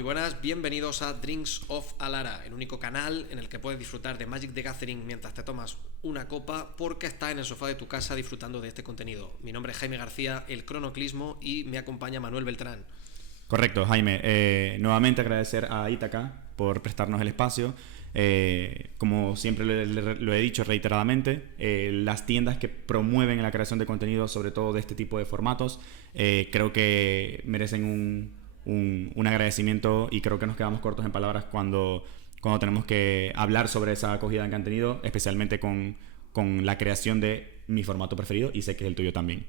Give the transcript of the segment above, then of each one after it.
muy buenas, bienvenidos a Drinks of Alara, el único canal en el que puedes disfrutar de Magic the Gathering mientras te tomas una copa porque estás en el sofá de tu casa disfrutando de este contenido. Mi nombre es Jaime García, el Cronoclismo, y me acompaña Manuel Beltrán. Correcto, Jaime. Nuevamente agradecer a Ítaca por prestarnos el espacio. Como siempre lo he dicho reiteradamente, las tiendas que promueven la creación de contenido, sobre todo de este tipo de formatos, creo que merecen un agradecimiento, y creo que nos quedamos cortos en palabras cuando tenemos que hablar sobre esa acogida que han tenido, especialmente con la creación de mi formato preferido, y sé que es el tuyo también.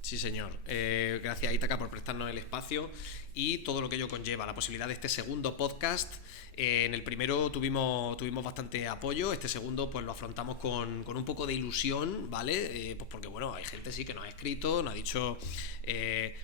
Sí, señor. Gracias, Ítaca, por prestarnos el espacio y todo lo que ello conlleva, la posibilidad de este segundo podcast. En el primero tuvimos bastante apoyo, este segundo pues lo afrontamos con un poco de ilusión, ¿vale? Pues porque bueno, hay gente sí que nos ha escrito, nos ha dicho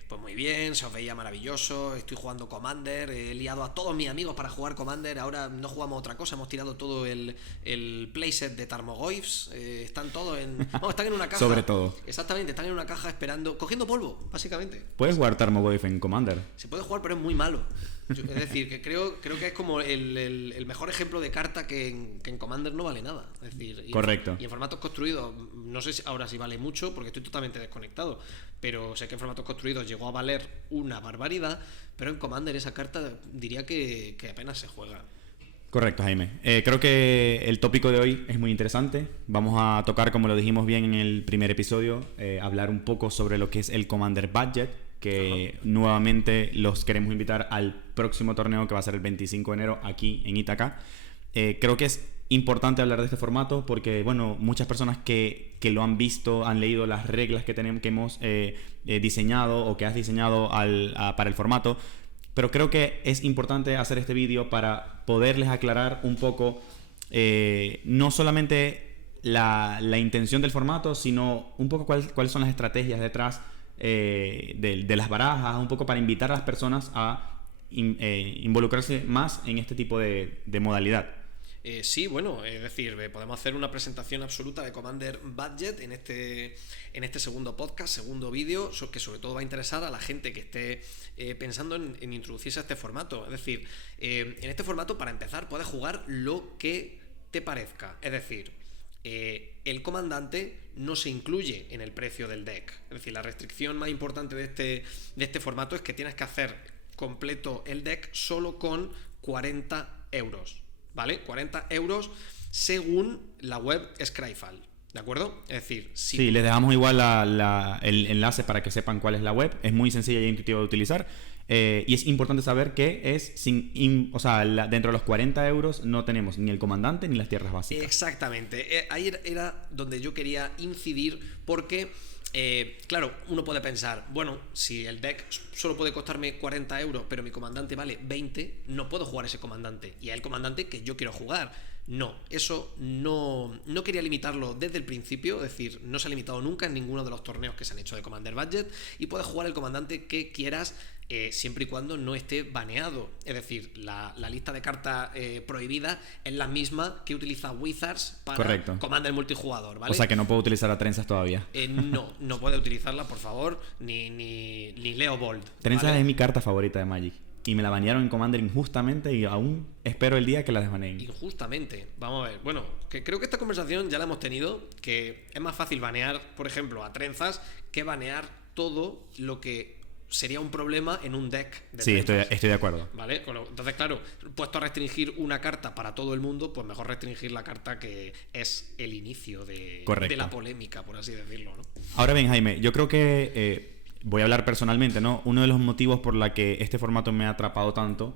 pues muy bien, se os veía maravilloso, estoy jugando Commander, he liado a todos mis amigos para jugar Commander, ahora no jugamos otra cosa, hemos tirado todo el playset de Tarmogoyfs, están todos están en una caja. Sobre todo. Exactamente, están en una caja esperando, cogiendo polvo, básicamente. ¿Puedes jugar Tarmogoyf en Commander? Se puede jugar, pero es muy malo. Es decir, que creo que es como el mejor ejemplo de carta que en Commander no vale nada. Es decir, correcto. Y en formatos construidos, no sé si ahora sí vale mucho porque estoy totalmente desconectado, pero sé que en formatos construidos llegó a valer una barbaridad, pero en Commander esa carta diría que apenas se juega. Correcto, Jaime. Creo que el tópico de hoy es muy interesante. Vamos a tocar, como lo dijimos bien en el primer episodio, hablar un poco sobre lo que es el Commander Budget, que nuevamente los queremos invitar al próximo torneo que va a ser el 25 de enero aquí en Ítaca. Creo que es importante hablar de este formato porque, bueno, muchas personas que lo han visto, han leído las reglas que hemos diseñado o que has diseñado para el formato, pero creo que es importante hacer este vídeo para poderles aclarar un poco no solamente la intención del formato, sino un poco cuáles son las estrategias detrás de las barajas, un poco para invitar a las personas a involucrarse más en este tipo de modalidad. Sí, bueno, es decir, podemos hacer una presentación absoluta de Commander Budget en este segundo podcast, segundo vídeo, que sobre todo va a interesar a la gente que esté pensando en introducirse a este formato. Es decir, en este formato, para empezar, puedes jugar lo que te parezca. Es decir, el comandante no se incluye en el precio del deck. Es decir, la restricción más importante de este formato es que tienes que hacer completo el deck solo con 40 euros. ¿Vale? 40 euros según la web Scryfall, ¿de acuerdo? Es decir, sí, les dejamos igual el enlace para que sepan cuál es la web. Es muy sencilla e intuitiva de utilizar. Y es importante saber que es dentro de los 40 euros no tenemos ni el comandante ni las tierras básicas. Exactamente. Ahí era donde yo quería incidir porque... claro, uno puede pensar, bueno, si el deck solo puede costarme 40 euros, pero mi comandante vale 20, no puedo jugar ese comandante. Y es el comandante que yo quiero jugar. No, eso no quería limitarlo desde el principio, es decir, no se ha limitado nunca en ninguno de los torneos que se han hecho de Commander Budget, y puedes jugar el comandante que quieras siempre y cuando no esté baneado. Es decir, la lista de cartas prohibidas es la misma que utiliza Wizards para Correcto. Commander multijugador, ¿vale? O sea que no puedo utilizar a Trenzas todavía. No puede utilizarla, por favor, ni Leo Bold. Trenzas, ¿vale? es mi carta favorita de Magic. Y me la banearon en Commander injustamente y aún espero el día que la desbaneen. Injustamente. Vamos a ver. Bueno, que creo que esta conversación ya la hemos tenido, que es más fácil banear, por ejemplo, a Trenzas que banear todo lo que sería un problema en un deck de Sí, Trenzas. estoy de acuerdo. ¿Vale? Entonces, claro, puesto a restringir una carta para todo el mundo, pues mejor restringir la carta que es el inicio de la polémica, por así decirlo, ¿no? Ahora bien, Jaime, yo creo que... voy a hablar personalmente, ¿no? Uno de los motivos por la que este formato me ha atrapado tanto,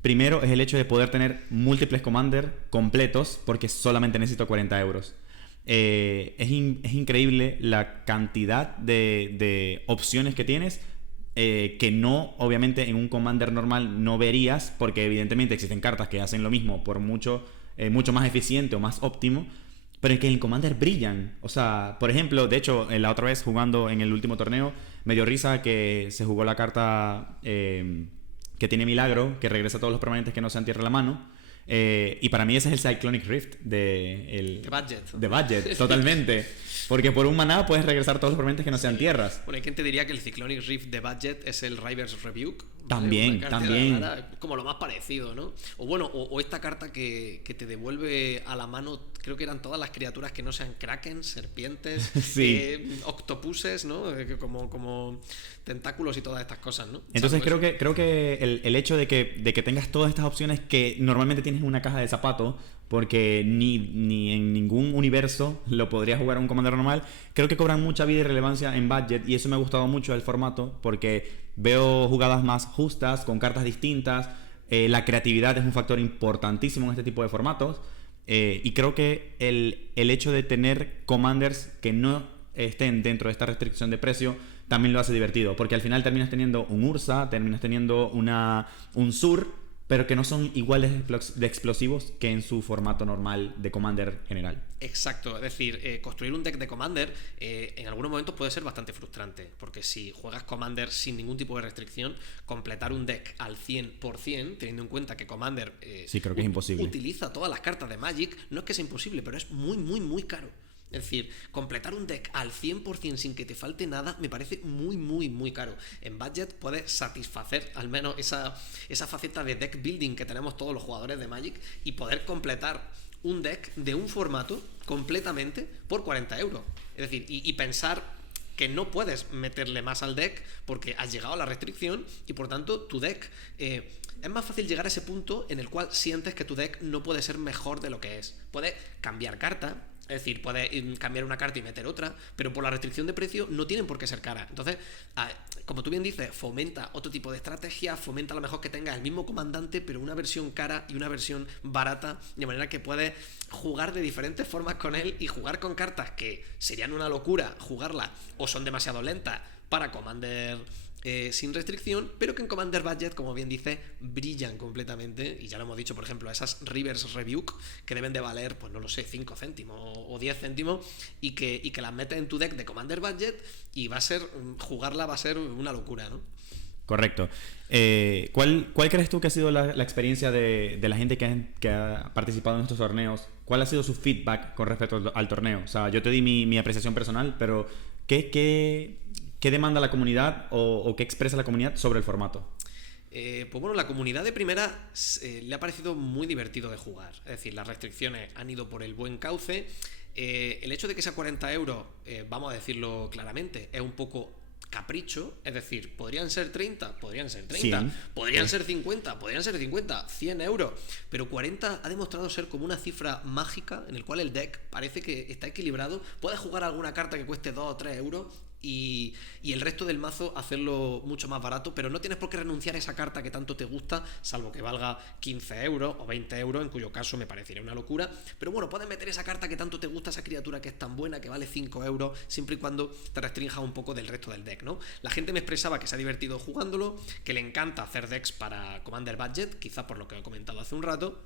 primero es el hecho de poder tener múltiples Commander completos porque solamente necesito 40 euros. Es increíble la cantidad de opciones que tienes que no, obviamente, en un Commander normal no verías porque evidentemente existen cartas que hacen lo mismo por mucho más eficiente o más óptimo, pero es que en el Commander brillan. O sea, por ejemplo, de hecho, la otra vez jugando en el último torneo, me dio risa que se jugó la carta que tiene Milagro, que regresa a todos los permanentes que no sean tierra a la mano. Y para mí ese es el Cyclonic Rift de Budget, totalmente. Porque por un maná puedes regresar todos los permanentes que no sean tierras. Bueno, hay quien te diría que el Cyclonic Rift de Budget es el River's Rebuke ¿vale? Una carta También. rara, como lo más parecido, ¿no? O bueno, o esta carta que te devuelve a la mano, creo que eran todas las criaturas que no sean kraken, serpientes, Sí. octopuses, ¿no? Como tentáculos y todas estas cosas, ¿no? Entonces Salvo eso. creo que el hecho de que tengas todas estas opciones que normalmente tienes en una caja de zapatos, porque ni en ningún universo lo podría jugar un comandante normal, creo que cobran mucha vida y relevancia en budget, y eso me ha gustado mucho del formato, porque veo jugadas más justas, con cartas distintas, la creatividad es un factor importantísimo en este tipo de formatos, y creo que el hecho de tener commanders que no estén dentro de esta restricción de precio también lo hace divertido, porque al final terminas teniendo un Ursa, terminas teniendo un Sur, pero que no son iguales de explosivos que en su formato normal de Commander general. Exacto, es decir, construir un deck de Commander en algunos momentos puede ser bastante frustrante, porque si juegas Commander sin ningún tipo de restricción, completar un deck al 100%, teniendo en cuenta que Commander Sí, creo que es imposible. utiliza todas las cartas de Magic, no es que sea imposible, pero es muy, muy, muy caro. Es decir, completar un deck al 100% sin que te falte nada me parece muy, muy, muy caro. En budget puedes satisfacer al menos esa faceta de deck building que tenemos todos los jugadores de Magic y poder completar un deck de un formato completamente por 40 euros. Es decir, y pensar que no puedes meterle más al deck porque has llegado a la restricción y por tanto tu deck... es más fácil llegar a ese punto en el cual sientes que tu deck no puede ser mejor de lo que es. Puedes cambiar carta, es decir, puedes cambiar una carta y meter otra, pero por la restricción de precio no tienen por qué ser caras. Entonces, como tú bien dices, fomenta otro tipo de estrategia, fomenta a lo mejor que tengas el mismo comandante, pero una versión cara y una versión barata, de manera que puedes jugar de diferentes formas con él y jugar con cartas que serían una locura jugarlas o son demasiado lentas para Commander sin restricción, pero que en Commander Budget, como bien dice, brillan completamente. Y ya lo hemos dicho, por ejemplo, esas Reverse Rebuke que deben de valer, pues no lo sé, 5 céntimos o 10 céntimos y que las metes en tu deck de Commander Budget y jugarla va a ser una locura, ¿no? Correcto. ¿Cuál crees tú que ha sido la experiencia de la gente que ha participado en estos torneos? ¿Cuál ha sido su feedback con respecto al torneo? O sea, yo te di mi apreciación personal, pero ¿qué demanda la comunidad o qué expresa la comunidad sobre el formato? Pues bueno, la comunidad de primera le ha parecido muy divertido de jugar. Es decir, las restricciones han ido por el buen cauce. El hecho de que sea 40 euros, vamos a decirlo claramente, es un poco capricho. Es decir, podrían ser 30, podrían ser 30, 100. podrían ser 50, podrían ser 50, 100 euros. Pero 40 ha demostrado ser como una cifra mágica en el cual el deck parece que está equilibrado. Puedes jugar alguna carta que cueste 2 o 3 euros y el resto del mazo hacerlo mucho más barato, pero no tienes por qué renunciar a esa carta que tanto te gusta, salvo que valga 15 euros o 20 euros, en cuyo caso me parecería una locura. Pero bueno, puedes meter esa carta que tanto te gusta, esa criatura que es tan buena, que vale 5 euros, siempre y cuando te restrinjas un poco del resto del deck, ¿no? La gente me expresaba que se ha divertido jugándolo, que le encanta hacer decks para Commander Budget, quizá por lo que he comentado hace un rato.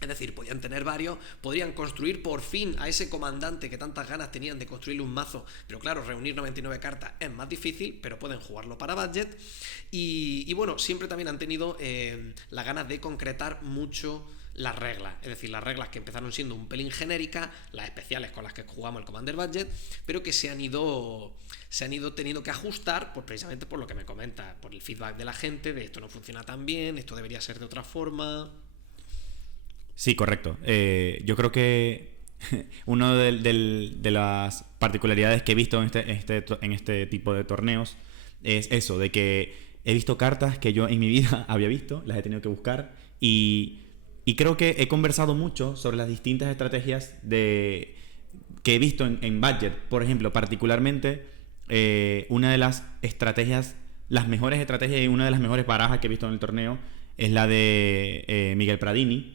Es decir, podían tener varios, podrían construir por fin a ese comandante que tantas ganas tenían de construirle un mazo, pero claro, reunir 99 cartas es más difícil, pero pueden jugarlo para budget. Y bueno, siempre también han tenido las ganas de concretar mucho las reglas, es decir, las reglas que empezaron siendo un pelín genéricas, las especiales con las que jugamos el Commander Budget, pero que se han ido teniendo que ajustar, pues precisamente por lo que me comenta, por el feedback de la gente, de esto no funciona tan bien, esto debería ser de otra forma. Sí, correcto. Yo creo que una de las particularidades que he visto en este tipo de torneos es eso, de que he visto cartas que yo en mi vida había visto, las he tenido que buscar y creo que he conversado mucho sobre las distintas estrategias que he visto en Budget. Por ejemplo, particularmente una de las estrategias, las mejores estrategias y una de las mejores barajas que he visto en el torneo es la de Miguel Pradini,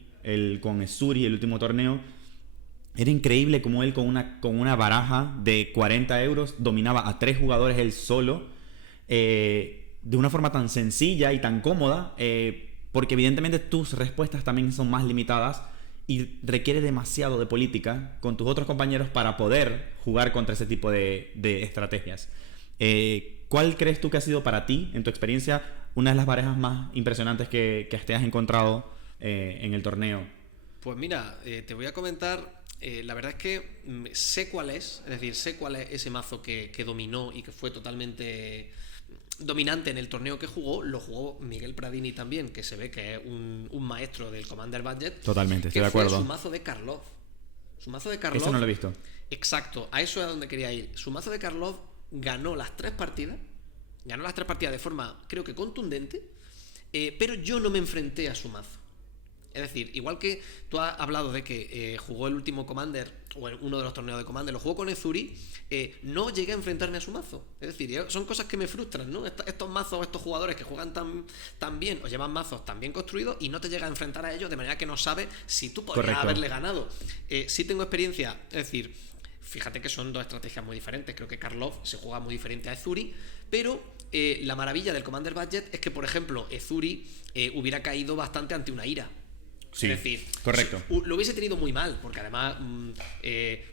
con Suri, el último torneo. Era increíble como él con una baraja de 40 euros dominaba a 3 jugadores él solo, de una forma tan sencilla y tan cómoda, porque evidentemente tus respuestas también son más limitadas y requiere demasiado de política con tus otros compañeros para poder jugar contra ese tipo de estrategias. ¿Cuál crees tú que ha sido para ti, en tu experiencia, una de las barajas más impresionantes que te has encontrado en el torneo? Pues mira, te voy a comentar, la verdad es que sé cuál es decir, sé cuál es ese mazo que dominó y que fue totalmente dominante en el torneo que jugó, lo jugó Miguel Pradini también, que se ve que es un maestro del Commander Budget. Totalmente, estoy de que fue acuerdo. su mazo de Karlov. Su mazo de Karlov. Eso no lo he visto. Exacto, a eso es a donde quería ir. Su mazo de Karlov ganó las 3 partidas. Ganó las 3 partidas de forma, creo que contundente. Pero yo no me enfrenté a su mazo. Es decir, igual que tú has hablado de que jugó el último Commander, o uno de los torneos de Commander, lo jugó con Ezuri, no llegué a enfrentarme a su mazo. Es decir, son cosas que me frustran, ¿no? Estos mazos, estos jugadores que juegan tan bien, o llevan mazos tan bien construidos, y no te llegas a enfrentar a ellos de manera que no sabes si tú podrías haberle ganado. Sí tengo experiencia, es decir, fíjate que son dos estrategias muy diferentes. Creo que Karlov se juega muy diferente a Ezuri, pero la maravilla del Commander Budget es que, por ejemplo, Ezuri hubiera caído bastante ante una ira. Sí, es decir, correcto. Lo hubiese tenido muy mal, porque además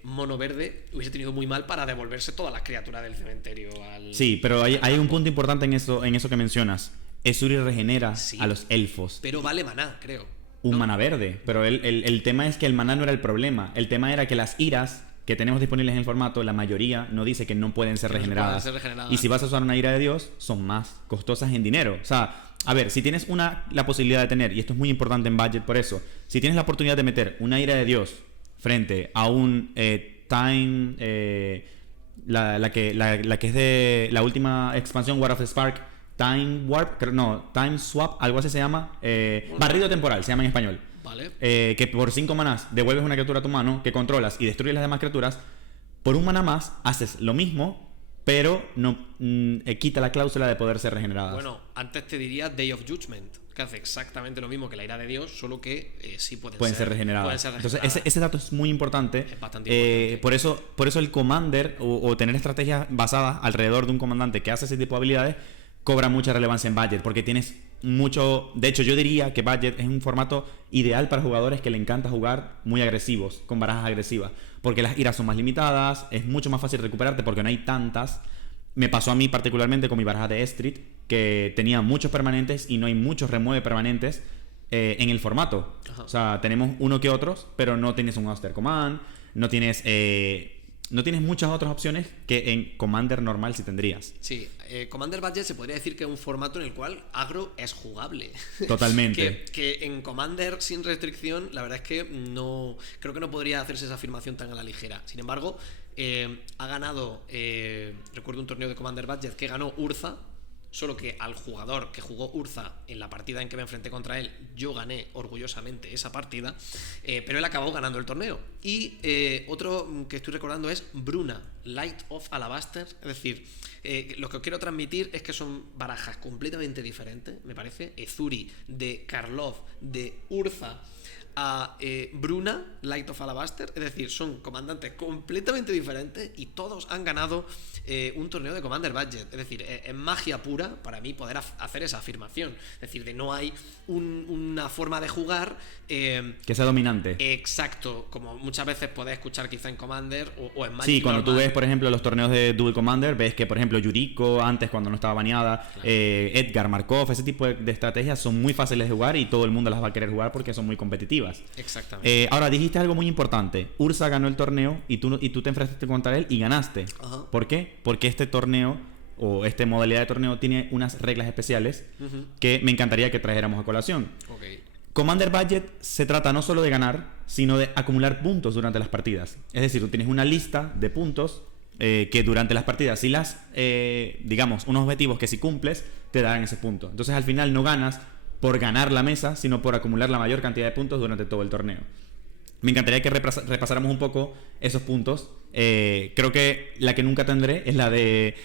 Mono Verde hubiese tenido muy mal para devolverse todas las criaturas del cementerio al... Sí, pero hay un punto importante en eso que mencionas. Ezuri regenera a los elfos. Pero vale maná, creo. Un maná verde. Pero el tema es que el maná no era el problema. El tema era que las iras que tenemos disponibles en el formato, la mayoría no dice que no pueden ser regeneradas. Y si vas a usar una ira de Dios, son más costosas en dinero. O sea, a ver, si tienes la posibilidad de tener, y esto es muy importante en budget por eso, si tienes la oportunidad de meter una ira de Dios frente a un Time, la que es de la última expansión, War of the Spark, Time Warp, no, Time Swap, algo así se llama, barrido temporal, se llama en español. Vale. Que por 5 manás devuelves una criatura a tu mano, que controlas y destruyes las demás criaturas. Por un maná más haces lo mismo, pero no quita la cláusula de poder ser regeneradas. Bueno, antes te diría Day of Judgment, que hace exactamente lo mismo que la ira de Dios, solo que sí pueden ser regeneradas. Entonces ese dato es muy importante. Es bastante importante. Por eso el Commander o tener estrategias basadas alrededor de un comandante que hace ese tipo de habilidades cobra mucha relevancia en budget, porque tienes mucho... De hecho, yo diría que budget es un formato ideal para jugadores que le encanta jugar muy agresivos, con barajas agresivas, porque las iras son más limitadas, es mucho más fácil recuperarte porque no hay tantas. Me pasó a mí particularmente con mi baraja de Street, que tenía muchos permanentes y no hay muchos remueve permanentes en el formato. Ajá. O sea, tenemos uno que otros, pero no tienes un Auster Command, no tienes muchas otras opciones que en Commander normal sí tendrías. Sí, Commander Budget se podría decir que es un formato en el cual agro es jugable. Totalmente. que en Commander sin restricción, la verdad es que no creo que no podría hacerse esa afirmación tan a la ligera. Sin embargo, ha ganado, recuerdo un torneo de Commander Budget que ganó Urza. Solo que al jugador que jugó Urza en la partida en que me enfrenté contra él, yo gané orgullosamente esa partida, pero él acabó ganando el torneo. Y otro que estoy recordando es Bruna, Light of Alabaster. Es decir, lo que os quiero transmitir es que son barajas completamente diferentes, me parece. Ezuri de Karlov, de Urza, a Bruna, Light of Alabaster. Es decir, son comandantes completamente diferentes y todos han ganado un torneo de Commander Budget. Es decir, es magia pura para mí poder hacer esa afirmación. Es decir, de no hay una forma de jugar que sea dominante. Exacto, como muchas veces podés escuchar quizá en Commander o en Magic. Sí, cuando tú ves, por ejemplo, los torneos de Duel Commander, ves que, por ejemplo, Yuriko, antes cuando no estaba baneada, claro. Edgar, Markov, ese tipo de estrategias son muy fáciles de jugar y todo el mundo las va a querer jugar porque son muy competitivas. Exactamente. Ahora, dijiste algo muy importante. Ursa ganó el torneo y tú te enfrentaste contra él y ganaste. Ajá. ¿Por qué? Porque este torneo o esta modalidad de torneo tiene unas reglas especiales que me encantaría que trajéramos a colación. Okay. Commander Budget se trata no solo de ganar, sino de acumular puntos durante las partidas. Es decir, tú tienes una lista de puntos que durante las partidas, si digamos, unos objetivos que si cumples, te darán ese punto. Entonces, al final no ganas por ganar la mesa, sino por acumular la mayor cantidad de puntos durante todo el torneo. Me encantaría que repasáramos un poco esos puntos. Creo que la que nunca tendré es la de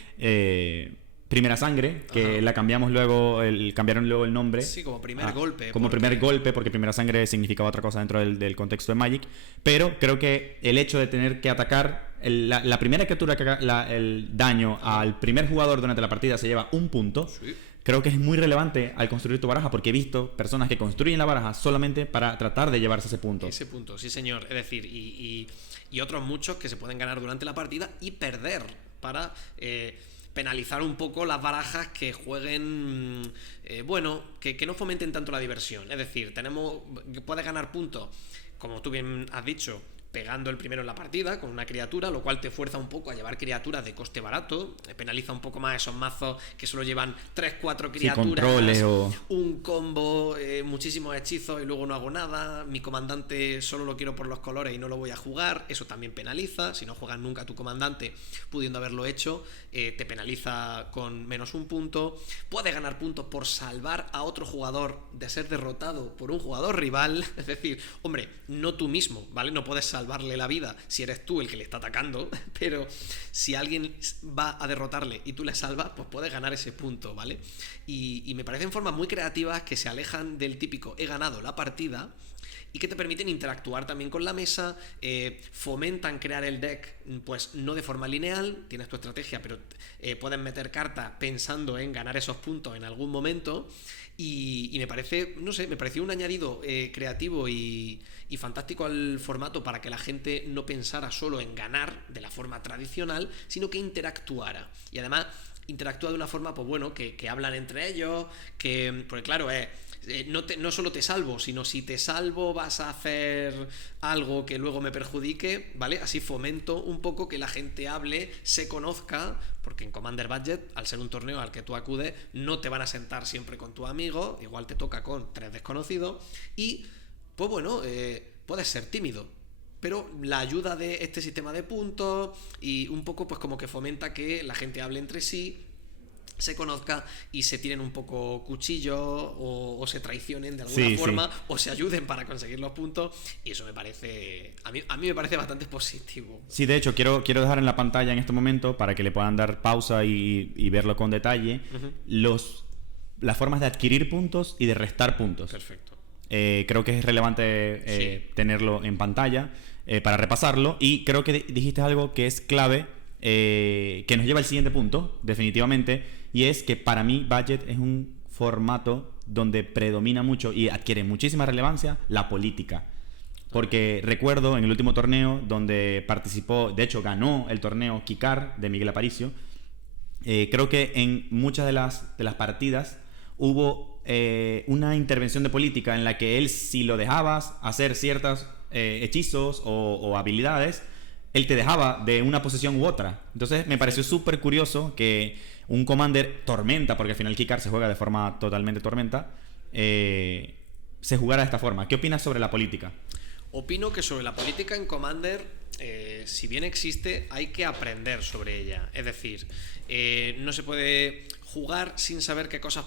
Primera Sangre, que la cambiaron luego el nombre. Sí, como primer golpe. Como primer golpe, porque Primera Sangre significaba otra cosa dentro del contexto de Magic. Pero creo que el hecho de tener que atacar la primera criatura que haga el daño al primer jugador durante la partida se lleva un punto. Sí. Creo que es muy relevante al construir tu baraja, porque he visto personas que construyen la baraja solamente para tratar de llevarse ese punto. Ese punto, sí señor. Es decir, y otros muchos que se pueden ganar durante la partida y perder para penalizar un poco las barajas que jueguen, que no fomenten tanto la diversión. Es decir, puedes ganar puntos, como tú bien has dicho, pegando el primero en la partida con una criatura, lo cual te fuerza un poco a llevar criaturas de coste barato, penaliza un poco más esos mazos que solo llevan 3-4 criaturas, un combo, muchísimos hechizos y luego no hago nada, mi comandante solo lo quiero por los colores y no lo voy a jugar, eso también penaliza, si no juegas nunca a tu comandante pudiendo haberlo hecho, te penaliza con -1 punto, puedes ganar puntos por salvar a otro jugador de ser derrotado por un jugador rival, es decir, hombre, no tú mismo, ¿vale? No puedes salvarle la vida si eres tú el que le está atacando, pero si alguien va a derrotarle y tú le salvas, pues puedes ganar ese punto, ¿vale? Y me parecen formas muy creativas que se alejan del típico he ganado la partida y que te permiten interactuar también con la mesa, fomentan crear el deck, pues no de forma lineal, tienes tu estrategia, pero puedes meter cartas pensando en ganar esos puntos en algún momento, y me parece, no sé, me pareció un añadido creativo y fantástico al formato para que la gente no pensara solo en ganar de la forma tradicional, sino que interactuara. Y además interactúa de una forma, pues bueno, que hablan entre ellos, porque claro, no solo te salvo, sino si te salvo vas a hacer algo que luego me perjudique, ¿vale? Así fomento un poco que la gente hable, se conozca, porque en Commander Budget, al ser un torneo al que tú acudes, no te van a sentar siempre con tu amigo, igual te toca con 3 desconocidos, y pues bueno, puedes ser tímido, pero la ayuda de este sistema de puntos y un poco pues como que fomenta que la gente hable entre sí, se conozca y se tiren un poco cuchillos o se traicionen de alguna forma, o se ayuden para conseguir los puntos, y eso me parece, a mí me parece bastante positivo. Sí, de hecho quiero dejar en la pantalla en este momento para que le puedan dar pausa y verlo con detalle, las formas de adquirir puntos y de restar puntos. Perfecto. Creo que es relevante tenerlo en pantalla para repasarlo, y creo que dijiste algo que es clave, que nos lleva al siguiente punto, definitivamente, y es que para mí Budget es un formato donde predomina mucho y adquiere muchísima relevancia la política. Porque recuerdo en el último torneo donde participó, de hecho ganó el torneo Kikar de Miguel Aparicio, creo que en muchas de las partidas hubo una intervención de política en la que él, si lo dejabas hacer ciertos hechizos o habilidades, él te dejaba de una posición u otra. Entonces me pareció súper curioso que un Commander Tormenta, porque al final Kikar se juega de forma totalmente Tormenta, se jugara de esta forma. ¿Qué opinas sobre la política? Opino que sobre la política en Commander, si bien existe, hay que aprender sobre ella. Es decir, no se puede jugar sin saber qué cosas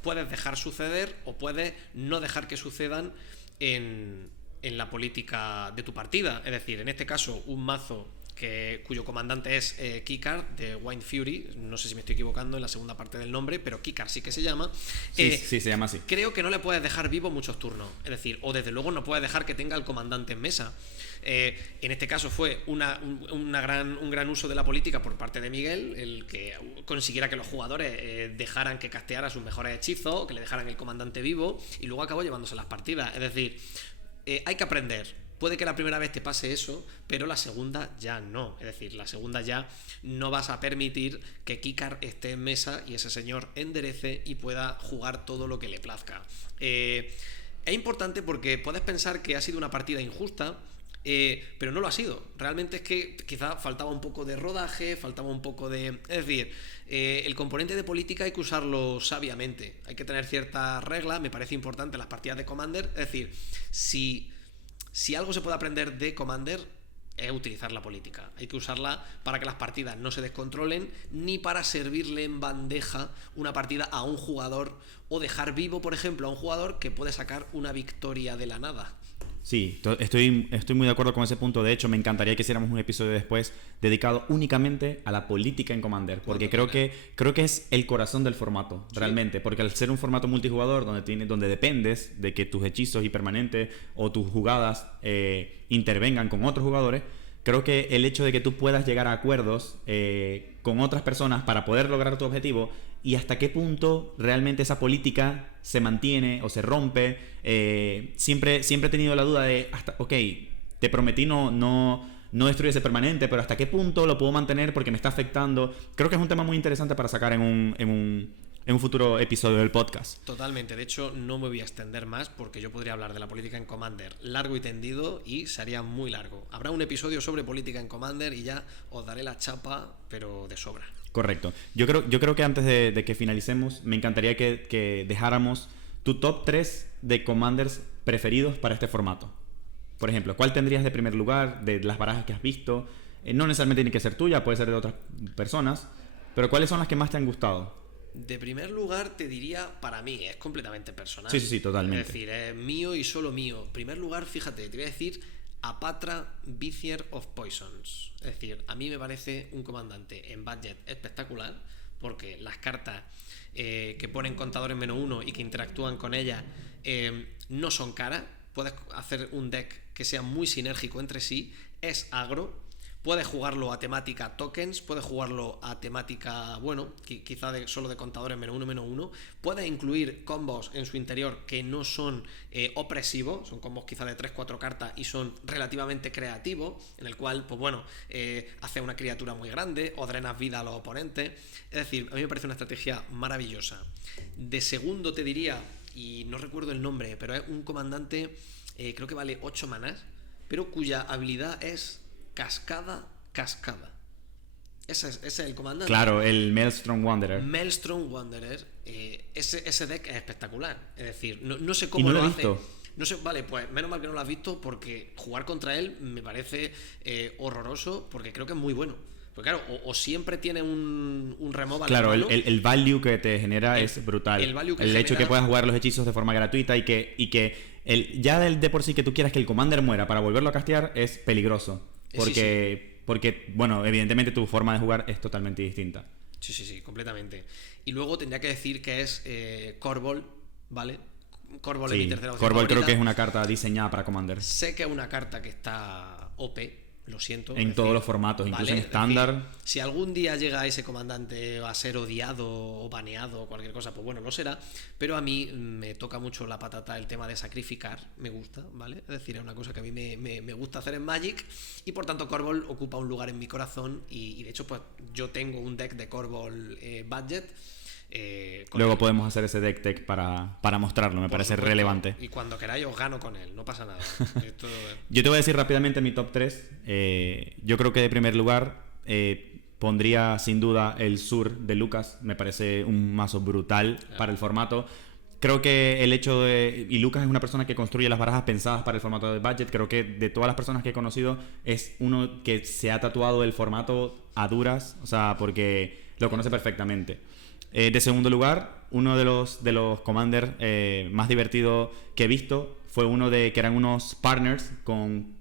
puedes dejar suceder o puedes no dejar que sucedan en la política de tu partida. Es decir, en este caso, un mazo cuyo comandante es Kikar de Wind Fury, no sé si me estoy equivocando en la segunda parte del nombre, pero Kikar sí que se llama. Sí, se llama así. Creo que no le puedes dejar vivo muchos turnos, es decir, o desde luego no puedes dejar que tenga el comandante en mesa. En este caso fue un gran uso de la política por parte de Miguel, el que consiguiera que los jugadores dejaran que casteara sus mejores hechizos, que le dejaran el comandante vivo, y luego acabó llevándose las partidas. Es decir, hay que aprender. Puede que la primera vez te pase eso, pero la segunda ya no. Es decir, la segunda ya no vas a permitir que Kikar esté en mesa y ese señor enderece y pueda jugar todo lo que le plazca. Es importante porque puedes pensar que ha sido una partida injusta, pero no lo ha sido. Realmente es que quizá faltaba un poco de rodaje, faltaba un poco de... Es decir, el componente de política hay que usarlo sabiamente. Hay que tener ciertas reglas, me parece importante en las partidas de Commander. Es decir, si algo se puede aprender de Commander es utilizar la política. Hay que usarla para que las partidas no se descontrolen, ni para servirle en bandeja una partida a un jugador o dejar vivo, por ejemplo, a un jugador que puede sacar una victoria de la nada. Sí, estoy muy de acuerdo con ese punto. De hecho, me encantaría que hiciéramos un episodio después dedicado únicamente a la política en Commander, porque creo que es el corazón del formato, ¿sí? Realmente, porque al ser un formato multijugador donde dependes de que tus hechizos y permanentes o tus jugadas intervengan con otros jugadores, creo que el hecho de que tú puedas llegar a acuerdos con otras personas para poder lograr tu objetivo, y hasta qué punto realmente esa política se mantiene o se rompe. Siempre he tenido la duda de, te prometí no destruir ese permanente, pero hasta qué punto lo puedo mantener porque me está afectando. Creo que es un tema muy interesante para sacar en un en un futuro episodio del podcast. Totalmente, de hecho no me voy a extender más porque yo podría hablar de la política en Commander largo y tendido y sería muy largo. Habrá un episodio sobre política en Commander y ya os daré la chapa, pero de sobra. Correcto. Yo creo que antes de que finalicemos, me encantaría que dejáramos tu top 3 de Commanders preferidos para este formato. Por ejemplo, ¿cuál tendrías de primer lugar de las barajas que has visto? No necesariamente tiene que ser tuya, puede ser de otras personas, pero ¿cuáles son las que más te han gustado? De primer lugar te diría, para mí, es completamente personal. Sí, totalmente. Es decir, es mío y solo mío. En primer lugar, fíjate, te voy a decir Apatra, Vizier of Poisons. Es decir, a mí me parece un comandante en budget espectacular, porque las cartas que ponen contadores -1 y que interactúan con ellas no son caras. Puedes hacer un deck que sea muy sinérgico entre sí, es agro. Puedes jugarlo a temática tokens, puedes jugarlo a temática, bueno, quizá solo de contadores -1/-1. Puedes incluir combos en su interior que no son opresivos, son combos quizá de 3-4 cartas y son relativamente creativos, en el cual, pues bueno, hace una criatura muy grande o drenas vida a los oponentes. Es decir, a mí me parece una estrategia maravillosa. De segundo te diría, y no recuerdo el nombre, pero es un comandante, creo que vale 8 manás, pero cuya habilidad es cascada. Ese es el comandante. Claro, el Maelstrom Wanderer. Maelstrom Wanderer. Ese deck es espectacular. Es decir, no sé ¿Y cómo no lo lo he hace. visto? No sé, vale, pues menos mal que no lo has visto, porque jugar contra él me parece horroroso, porque creo que es muy bueno. Porque claro, o siempre tiene un removal. Claro, el value que te genera es brutal. El hecho de que puedas jugar los hechizos de forma gratuita y que ya de por sí que tú quieras que el commander muera para volverlo a castear es peligroso. Porque, bueno, evidentemente tu forma de jugar es totalmente distinta. Sí, completamente. Y luego tendría que decir que es Corvol, ¿vale? Corvol es mi tercera opción Corvol favorita. creo que es una carta diseñada para commander. Sé que es una carta que está OP, lo siento. En todos los formatos, incluso en estándar. Si algún día llega ese comandante a ser odiado o baneado o cualquier cosa, pues bueno, lo será. Pero a mí me toca mucho la patata el tema de sacrificar, me gusta, ¿vale? Es decir, es una cosa que a mí me gusta hacer en Magic y por tanto Corvol ocupa un lugar en mi corazón y de hecho pues yo tengo un deck de Corvol budget. Luego podemos hacer ese deck tech para mostrarlo, me parece relevante. Y cuando queráis os gano con él, no pasa nada. Esto... Yo te voy a decir rápidamente mi top 3. Yo creo que de primer lugar pondría sin duda el Sur de Lucas. Me parece un mazo brutal para el formato. Creo que el hecho de... Y Lucas es una persona que construye las barajas pensadas para el formato de budget. Creo que de todas las personas que he conocido es uno que se ha tatuado el formato a duras. O sea, porque lo conoce perfectamente. De segundo lugar, uno de los Commander más divertidos que he visto fue uno que eran unos partners con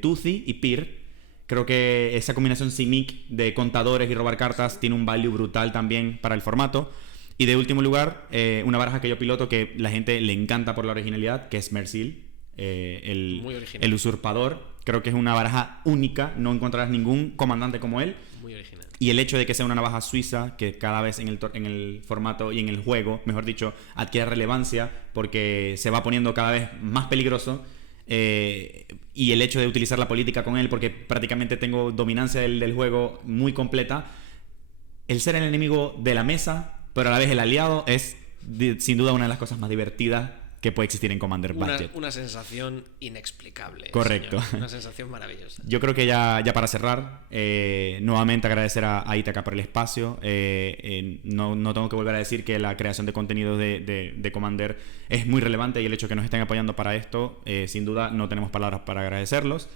Tuzi y Pyr. Creo que esa combinación Simic de contadores y robar cartas tiene un value brutal también para el formato. Y de último lugar, una baraja que yo piloto que la gente le encanta por la originalidad, que es Mercil, el usurpador. Creo que es una baraja única, no encontrarás ningún comandante como él. Muy original. Y el hecho de que sea una navaja suiza, que cada vez en el formato y en el juego, mejor dicho, adquiere relevancia porque se va poniendo cada vez más peligroso. Y el hecho de utilizar la política con él, porque prácticamente tengo dominancia del juego muy completa. El ser el enemigo de la mesa, pero a la vez el aliado, es sin duda una de las cosas más divertidas que puede existir en Commander Budget. Una sensación inexplicable. Correcto. Señor. Una sensación maravillosa. Yo creo que ya para cerrar, nuevamente agradecer a Ítaca por el espacio. No tengo que volver a decir que la creación de contenidos de Commander es muy relevante y el hecho de que nos estén apoyando para esto, sin duda no tenemos palabras para agradecerlos.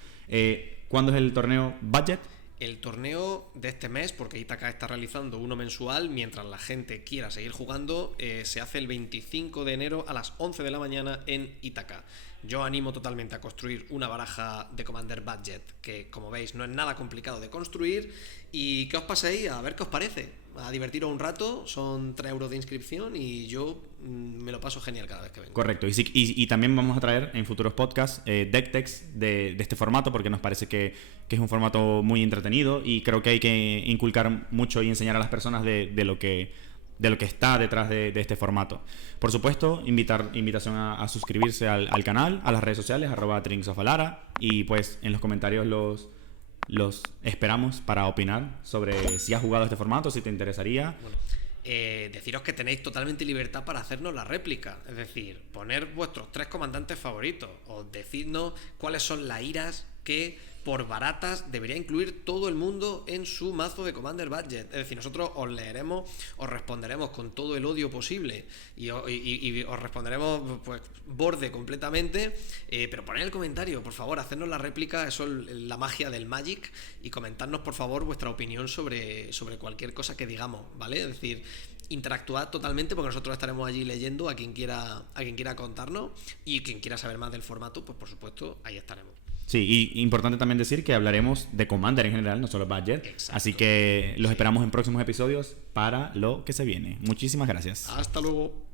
¿Cuándo es el torneo Budget? El torneo de este mes, porque Ítaca está realizando uno mensual, mientras la gente quiera seguir jugando, se hace el 25 de enero a las 11 de la mañana en Ítaca. Yo animo totalmente a construir una baraja de Commander Budget, que como veis no es nada complicado de construir, y que os paséis a ver qué os parece, a divertiros un rato. Son 3 euros de inscripción y yo me lo paso genial cada vez que vengo. Correcto, y también vamos a traer en futuros podcasts deck techs de este formato, porque nos parece que es un formato muy entretenido y creo que hay que inculcar mucho y enseñar a las personas de lo que está detrás de este formato. Por supuesto, invitación a suscribirse al canal, a las redes sociales, @TrinksOfAlara, y pues en los comentarios los esperamos para opinar sobre si has jugado este formato, si te interesaría. Bueno, deciros que tenéis totalmente libertad para hacernos la réplica. Es decir, poner vuestros 3 comandantes favoritos o decidnos cuáles son las iras que por baratas debería incluir todo el mundo en su mazo de Commander Budget. Es decir, nosotros os leeremos, os responderemos con todo el odio posible y os responderemos pues borde completamente, pero poned el comentario, por favor, hacernos la réplica, eso es la magia del Magic, y comentadnos por favor vuestra opinión sobre cualquier cosa que digamos, ¿vale? Es decir, interactuad totalmente, porque nosotros estaremos allí leyendo a quien quiera contarnos, y quien quiera saber más del formato, pues por supuesto ahí estaremos. Sí, y importante también decir que hablaremos de Commander en general, no solo Budget. Exacto. Así que los esperamos en próximos episodios para lo que se viene. Muchísimas gracias. Hasta luego.